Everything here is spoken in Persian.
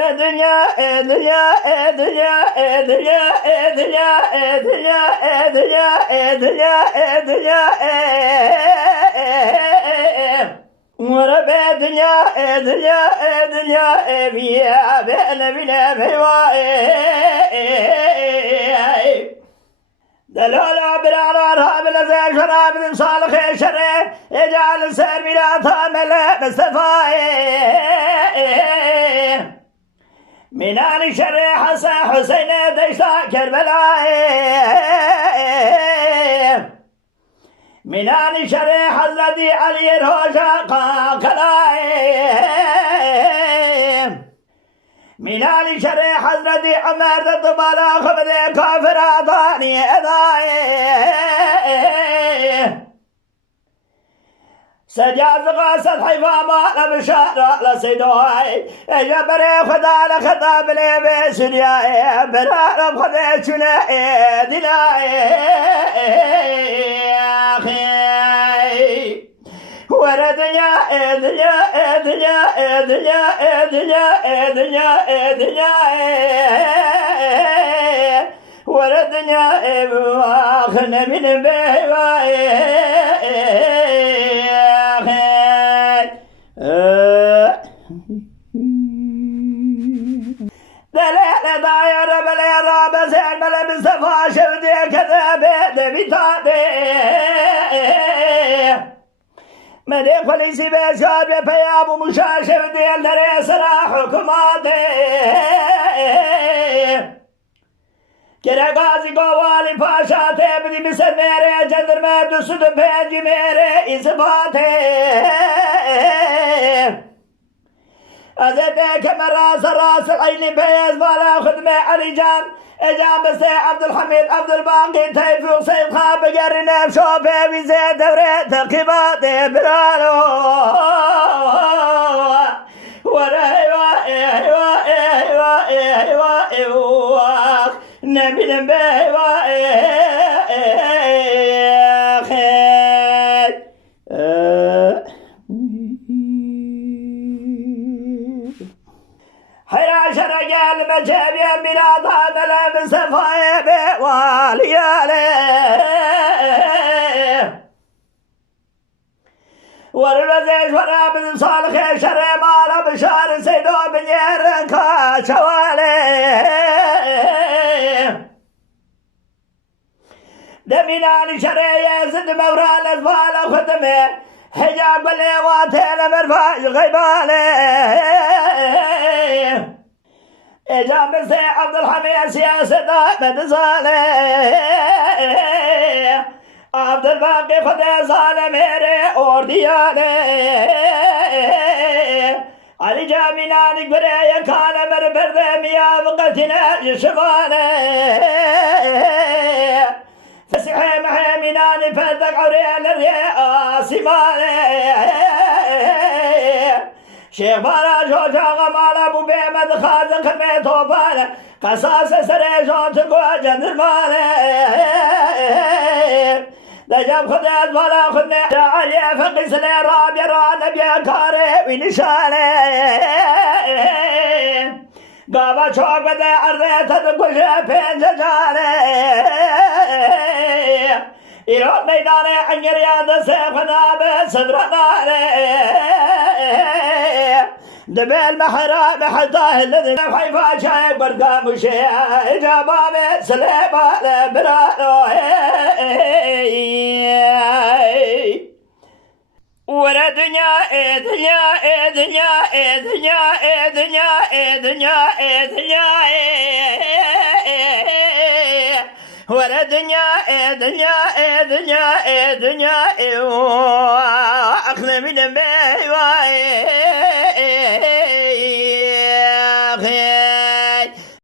دنيا دنيا دنيا دنيا دنيا دنيا دنيا دنيا دنيا ورب دنيا دنيا دنيا بيا بين بنا بيوا دلولا برارا راب لزي شراب صالح شرع يجعل السير بلا طامل مصطفى منان شرع حسن حسين دشتا كربلاء منان شرع حضرت علي روشا قاقلاء منان شرع حضرت عمر دبالا خبد كافراتاني ادائي سجاز غاسد حفاظة لبشارة لسيدوهاي جبري خدا لخطاب لي بسرياي برارة خدا شنائي دلائي أخي وردنيا دنيا دنيا دنيا دنيا دنيا دنيا وردنيا واخنا من بيواي دليل داير بلي رابس الملا بصفا شفتي كذابي دبيتاتي مدي خليسي بشار بياب ومشاشف ديال دري سرا حكماتي كرا غازي قوالي پاشا تبدي بسر میرے جندر میں دسد بھیجی میرے اثباتي ازدك مراس راس العين بيز بالا خدمة علي جان اجام بس عبد الحميد عبد الباقي تيفوق سيد خاب قرنا بشوفه وزيد دوري تركيبات برالو ورا ايوا نبي نبي حيا شرقال مجابي بلاد هذا لا بسفايا بواليالي والرزيش ورابد صالح شرع مالا بشار سيدو بنيرنكا شوالي دميناني شرع يزد موران اسفال خدمه حجاب الليواتين مرفاج غيبالي اجام سي عبد الحميد سياسة احمد صالح عبد الباقي خدا صالح ميري اور ديالي علي جاميناني قرية كان مربرد مياه وقتنا يشمالي فسحي محي ميناني فردق عريان الرئاسي مالي شيخ بالا جوجا غمال ابو بيمد خازن خمي توفان قصاص سري جون تقوى جندر مالي دجاب خدات بالا خدني علي فقس لي رابي رانا بيا كاري ونشاني قابا شوق بدا عريت تقول شافين ججالي يروح ميداني عن رياض سيفنا بصدرنا دبل محرام حتاه الذي حيفا شايب برقام وشيء جابا سليبا برانو ورا دنيا دنيا دنيا دنيا دنيا دنيا دنيا ورا دنيا دنيا دنيا دنيا اخذ من